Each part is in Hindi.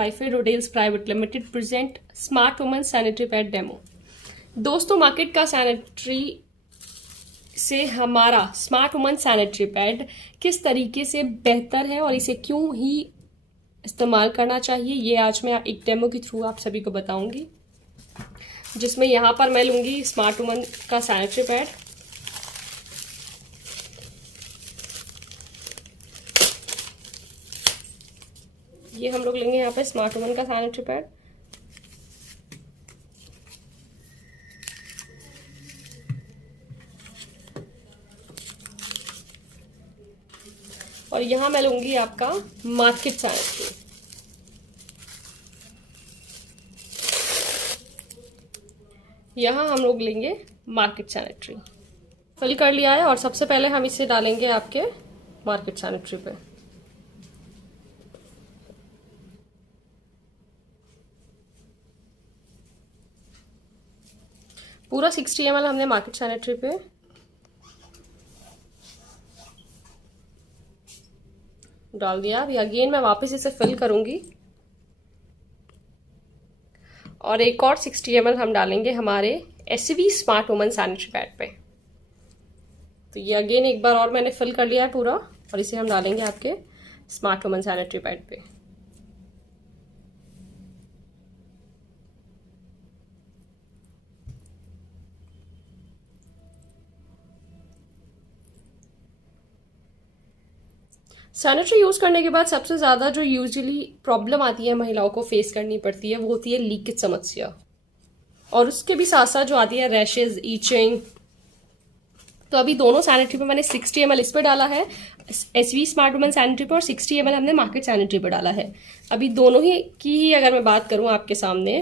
लाइफे रोडेल्स private limited present smart woman sanitary pad demo. दोस्तों, मार्केट का सैनिटरी से हमारा स्मार्ट वुमन सैनिटरी पैड किस तरीके से बेहतर है और इसे क्यों ही इस्तेमाल करना चाहिए, ये आज मैं एक डेमो के थ्रू आप सभी को बताऊंगी। जिसमें यहाँ पर मैं लूंगी स्मार्ट वुमन का सैनिटरी पैड। ये हम लोग लेंगे यहाँ पे स्मार्ट वुमन का सैनिटरी पैड। और यहाँ मैं लूंगी आपका मार्केट सैनिटरी। यहाँ हम लोग लेंगे मार्केट सैनिटरी। फिल कर लिया है और सबसे पहले हम इसे डालेंगे आपके मार्केट सैनिटरी पे। पूरा 60 ml हमने मार्केट सैनिटरी पे डाल दिया। अभी अगेन मैं वापस इसे फिल करूंगी और एक और 60 ml हम डालेंगे हमारे SV smart woman sanitary pad पे। तो ये अगेन एक बार और मैंने फिल कर लिया है पूरा और इसे हम डालेंगे आपके स्मार्ट वुमन सैनिटरी पैड पे। सैनिटरी यूज करने के बाद सबसे ज्यादा जो यूजुअली प्रॉब्लम आती है महिलाओं को फेस करनी पड़ती है वो होती है लीकेज समस्या, और उसके भी साथ साथ जो आती है रैशेज, ईचिंग। तो अभी दोनों सैनिटरी पे मैंने 60 ml इस पे डाला है एसवी स्मार्ट वुमन सैनिटरी पे, और 60 ml हमने मार्केट सैनिटरी पे डाला है। अभी दोनों ही की ही अगर मैं बात करूं आपके सामने,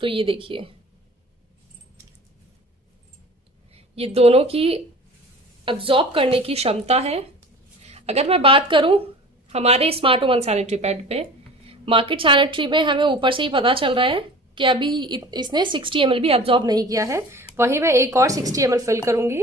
तो ये देखिए, ये दोनों की अब्जॉर्ब करने की क्षमता है। अगर मैं बात करूं हमारे स्मार्ट वुमन सैनिटरी पैड पे, मार्केट सैनिटरी में हमें ऊपर से ही पता चल रहा है कि अभी इसने 60 ml भी अब्जॉर्ब नहीं किया है। वहीं मैं एक और 60 ml फिल करूंगी।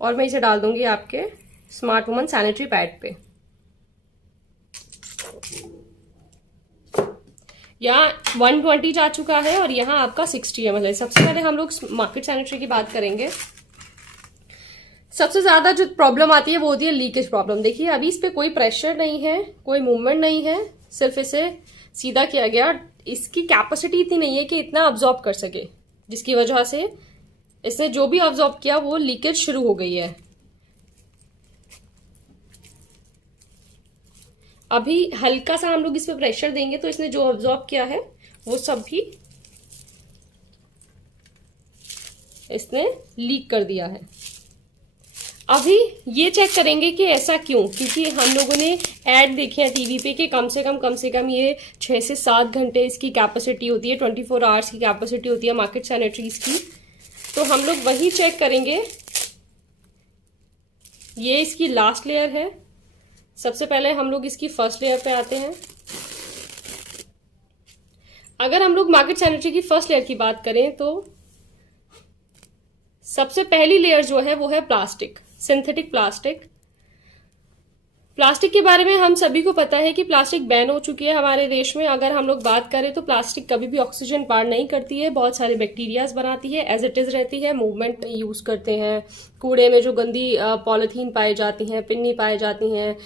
और मैं इसे डाल दूंगी आपके स्मार्ट वुमन सैनिटरी पैड पे। यहाँ 120 जा चुका है और यहाँ आपका 60 ml है। सबसे पहले हम लोग मार्केट सैनिटरी की बात करेंगे। सबसे ज्यादा जो प्रॉब्लम आती है वो होती है लीकेज प्रॉब्लम। देखिए, अभी इस पे कोई प्रेशर नहीं है, कोई मूवमेंट नहीं है, सिर्फ इसे सीधा किया गया। इसकी कैपेसिटी इतनी नहीं है कि इतना अब्जॉर्ब कर सके, जिसकी वजह से इसने जो भी अब्जॉर्ब किया वो लीकेज शुरू हो गई है। अभी हल्का सा हम लोग इस पे प्रेशर देंगे तो इसने जो अब्जॉर्ब किया है वो सब भी इसने लीक कर दिया है। अभी ये चेक करेंगे कि ऐसा क्यों, क्योंकि हम लोगों ने ऐड देखे हैं टीवी पे कि कम से कम ये 6 से 7 घंटे इसकी कैपेसिटी होती है, 24 आवर्स की कैपेसिटी होती है मार्केट सैनिटरीज की। तो हम लोग वही चेक करेंगे। ये इसकी लास्ट लेयर है। सबसे पहले हम लोग इसकी फर्स्ट लेयर पे आते हैं। अगर हम लोग मार्केट सैनिटरी की फर्स्ट लेयर की बात करें तो सबसे पहली लेयर जो है वो है प्लास्टिक, सिंथेटिक प्लास्टिक। प्लास्टिक के बारे में हम सभी को पता है कि प्लास्टिक बैन हो चुकी है हमारे देश में। अगर हम लोग बात करें तो प्लास्टिक कभी भी ऑक्सीजन पार नहीं करती है, बहुत सारे बैक्टीरियाज बनाती है, एज इट इज रहती है, मूवमेंट यूज करते हैं। कूड़े में जो गंदी पॉलिथीन पाई जाती हैं, पिन्नी पाई जाती हैं,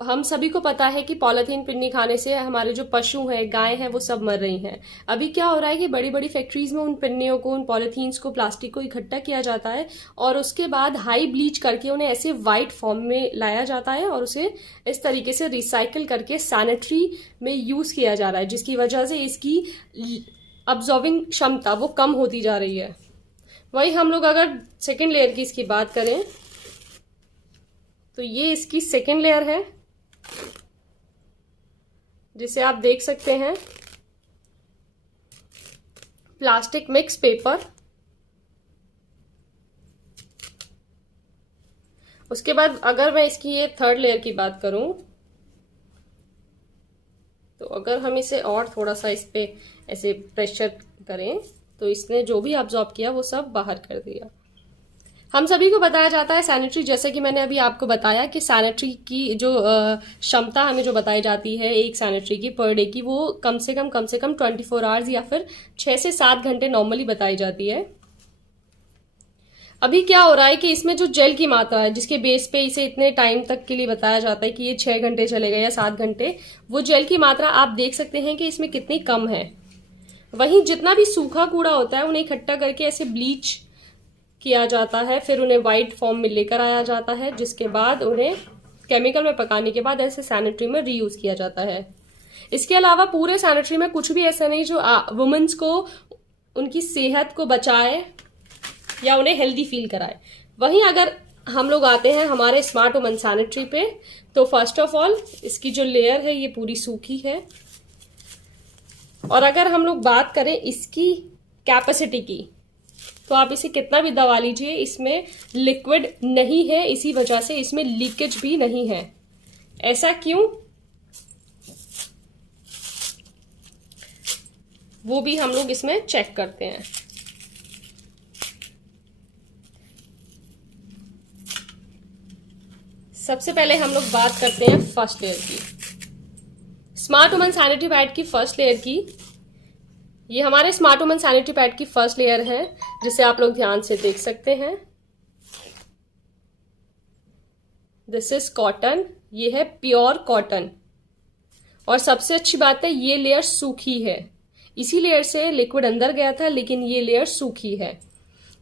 हम सभी को पता है कि पॉलिथीन पिन्नी खाने से हमारे जो पशु हैं, गाय हैं, वो सब मर रही हैं। अभी क्या हो रहा है कि बड़ी बड़ी फैक्ट्रीज में उन पिन्नियों को, उन पॉलिथीन्स को, प्लास्टिक को इकट्ठा किया जाता है और उसके बाद हाई ब्लीच करके उन्हें ऐसे वाइट फॉर्म में लाया जाता है और उसे इस तरीके से रिसाइकिल करके सैनिटरी में यूज किया जा रहा है, जिसकी वजह से इसकी अब्जॉर्बिंग क्षमता वो कम होती जा रही है। वही हम लोग अगर सेकेंड लेयर की इसकी बात करें तो ये इसकी सेकेंड लेयर है, जिसे आप देख सकते हैं प्लास्टिक मिक्स पेपर। उसके बाद अगर मैं इसकी ये थर्ड लेयर की बात करूं तो अगर हम इसे और थोड़ा सा इस पे ऐसे प्रेशर करें तो इसने जो भी ऑब्जॉर्ब किया वो सब बाहर कर दिया। हम सभी को बताया जाता है सैनिटरी, जैसे कि मैंने अभी आपको बताया कि सैनिटरी की जो क्षमता हमें जो बताई जाती है एक सैनिटरी की पर डे की, वो कम से कम 24 आवर्स या फिर 6 से 7 घंटे नॉर्मली बताई जाती है। अभी क्या हो रहा है कि इसमें जो जेल की मात्रा है जिसके बेस पे इसे इतने टाइम तक के लिए बताया जाता है कि ये 6 घंटे चलेगा या 7 घंटे, वो जेल की मात्रा आप देख सकते हैं कि इसमें कितनी कम है। वहीं जितना भी सूखा कूड़ा होता है उन्हें इकट्ठा करके ऐसे ब्लीच किया जाता है, फिर उन्हें वाइट फॉर्म में लेकर आया जाता है, जिसके बाद उन्हें केमिकल में पकाने के बाद ऐसे सैनिटरी में रीयूज किया जाता है। इसके अलावा पूरे सैनिटरी में कुछ भी ऐसा नहीं जो वुमेन्स को उनकी सेहत को बचाए या उन्हें हेल्दी फील कराए। वहीं अगर हम लोग आते हैं हमारे स्मार्ट वुमन सैनिटरी पे, तो फर्स्ट ऑफ ऑल इसकी जो लेयर है ये पूरी सूखी है। और अगर हम लोग बात करें इसकी कैपेसिटी की, तो आप इसे कितना भी दबा लीजिए, इसमें लिक्विड नहीं है, इसी वजह से इसमें लीकेज भी नहीं है। ऐसा क्यों, वो भी हम लोग इसमें चेक करते हैं। सबसे पहले हम लोग बात करते हैं फर्स्ट लेयर की, स्मार्ट वुमन सैनिटरी पैड की फर्स्ट लेयर की। ये हमारे स्मार्ट वुमन सैनिटरी पैड की फर्स्ट लेयर है, जिसे आप लोग ध्यान से देख सकते हैं। दिस इज कॉटन, ये है प्योर कॉटन। और सबसे अच्छी बात है ये लेयर सूखी है, इसी लेयर से लिक्विड अंदर गया था लेकिन ये लेयर सूखी है।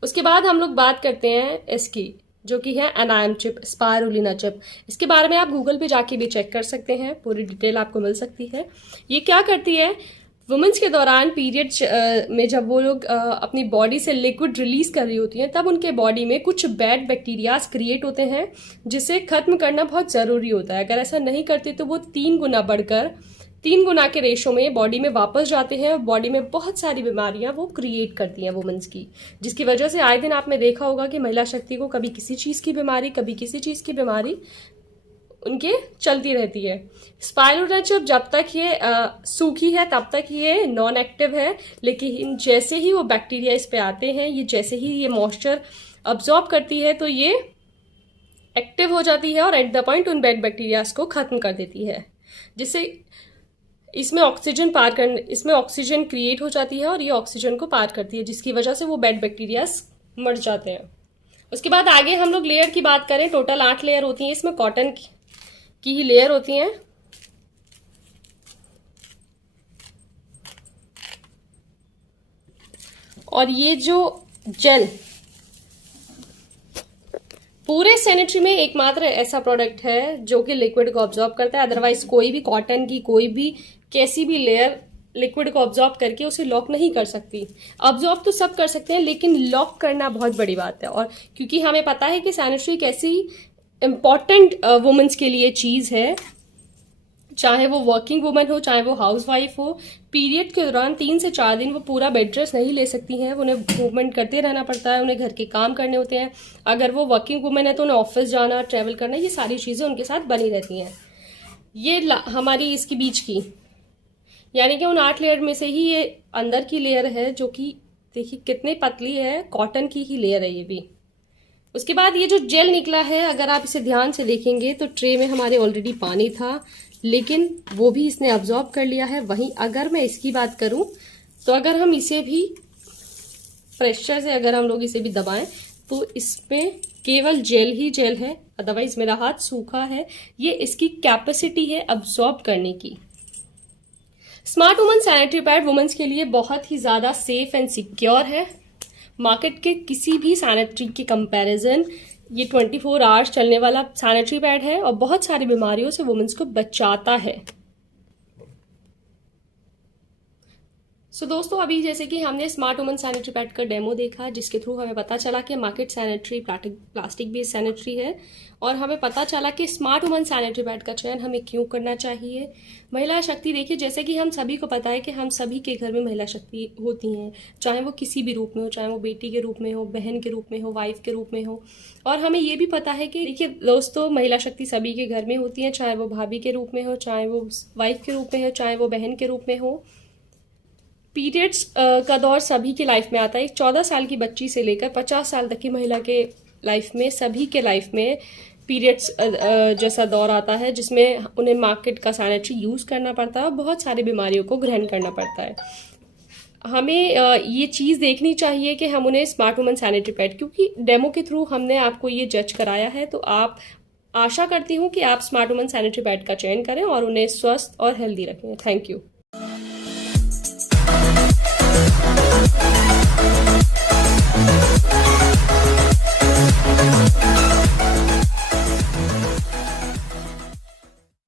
उसके बाद हम लोग बात करते हैं इसकी, जो कि है एनायम चिप, स्पायरुलिना चिप। इसके बारे में आप गूगल पे जाके भी चेक कर सकते हैं, पूरी डिटेल आपको मिल सकती है। ये क्या करती है, वुमेन्स के दौरान पीरियड में जब वो लोग अपनी बॉडी से लिक्विड रिलीज कर रही होती हैं, तब उनके बॉडी में कुछ बैड बैक्टीरियाज क्रिएट होते हैं, जिसे खत्म करना बहुत जरूरी होता है। अगर ऐसा नहीं करते तो वो 3 गुना बढ़कर 3 गुना के रेशो में बॉडी में वापस जाते हैं और बॉडी में बहुत सारी बीमारियां वो क्रिएट करती हैं वुमेन्स की, जिसकी वजह से आए दिन आपने देखा होगा कि महिला शक्ति को कभी किसी चीज की बीमारी, कभी किसी चीज की बीमारी उनके चलती रहती है। स्पायरुलिना चिप जब तक ये सूखी है तब तक ये नॉन एक्टिव है, लेकिन जैसे ही वो बैक्टीरिया इस पे आते हैं, ये जैसे ही ये मॉइस्चर अब्जॉर्ब करती है तो ये एक्टिव हो जाती है और एट द पॉइंट उन बैड बैक्टीरियाज को खत्म कर देती है, जिससे इसमें ऑक्सीजन क्रिएट हो जाती है और ये ऑक्सीजन को पार करती है, जिसकी वजह से वो बैड बैक्टीरियाज मर जाते हैं। उसके बाद आगे हम लोग लेयर की बात करें, टोटल 8 लेयर होती हैं, इसमें कॉटन की ही लेयर होती हैं। और ये जो जेल पूरे सैनिटरी में एकमात्र ऐसा प्रोडक्ट है जो कि लिक्विड को ऑब्जॉर्ब करता है, अदरवाइज कोई भी कॉटन की कोई भी कैसी भी लेयर लिक्विड को ऑब्जॉर्ब करके उसे लॉक नहीं कर सकती। ऑब्जॉर्ब तो सब कर सकते हैं लेकिन लॉक करना बहुत बड़ी बात है। और क्योंकि हमें पता है कि सैनिटरी एक ऐसी इंपॉर्टेंट वुमेन्स के लिए चीज है, चाहे वो वर्किंग वुमन हो चाहे वो हाउस वाइफ हो, पीरियड के दौरान 3 से 4 दिन वो पूरा बेड रेस्ट नहीं ले सकती हैं, उन्हें मूवमेंट करते रहना पड़ता है, उन्हें घर के काम करने होते हैं। अगर वो वर्किंग वुमन है तो उन्हें ऑफिस जाना, ट्रैवल करना, ये सारी चीजें उनके साथ बनी रहती हैं। ये हमारी इसकी बीच की, यानी कि उन 8 लेयर में से ही ये अंदर की लेयर है, जो कि देखिए कितनी पतली है, कॉटन की ही लेयर है ये भी। उसके बाद ये जो जेल निकला है, अगर आप इसे ध्यान से देखेंगे तो ट्रे में हमारे ऑलरेडी पानी था, लेकिन वो भी इसने अब्जॉर्ब कर लिया है। वहीं अगर मैं इसकी बात करूं तो अगर हम इसे भी प्रेशर से अगर हम लोग इसे भी दबाएं तो इसमें केवल जेल ही जेल है, अदरवाइज मेरा हाथ सूखा है। ये इसकी कैपेसिटी है अब्जॉर्ब करने की। Smart woman sanitary pad women's के लिए बहुत ही ज्यादा सेफ एंड सिक्योर है। मार्केट के किसी भी सैनिटरी के कंपैरिजन ये 24 आवर्स चलने वाला सैनिटरी पैड है और बहुत सारी बीमारियों से वुमेन्स को बचाता है। दोस्तों, अभी जैसे कि हमने स्मार्ट वुमन सैनिटरी पैड का डेमो देखा, जिसके थ्रू हमें पता चला कि market sanitary plastic based sanitary है, और हमें पता चला कि स्मार्ट वुमन सैनिटरी पैड का चयन हमें क्यों करना चाहिए। महिला शक्ति, देखिए जैसे कि हम सभी को पता है कि हम सभी के घर में महिला शक्ति होती हैं, चाहे वो किसी भी रूप में हो, चाहे वो बेटी के रूप में हो, बहन के रूप में हो, वाइफ के रूप में हो। और हमें ये भी पता है कि देखिए दोस्तों, महिला शक्ति सभी के घर में होती है, चाहे वो भाभी के रूप में हो, चाहे वो वाइफ के रूप में हो, चाहे वो बहन के रूप में हो। पीरियड्स का दौर सभी की लाइफ में आता है। 14 साल की बच्ची से लेकर 50 साल तक की महिला के लाइफ में, सभी के लाइफ में पीरियड्स जैसा दौर आता है, जिसमें उन्हें मार्केट का सैनिटरी यूज़ करना पड़ता है और बहुत सारी बीमारियों को ग्रहण करना पड़ता है। हमें ये चीज़ देखनी चाहिए कि हम उन्हें स्मार्ट वुमन सैनिटरी पैड, क्योंकि डेमो के थ्रू हमने आपको ये जज कराया है, तो आप आशा करती हूँ कि आप स्मार्ट वुमन सैनिटरी पैड का चयन करें और उन्हें स्वस्थ और हेल्दी रखें। Thank you.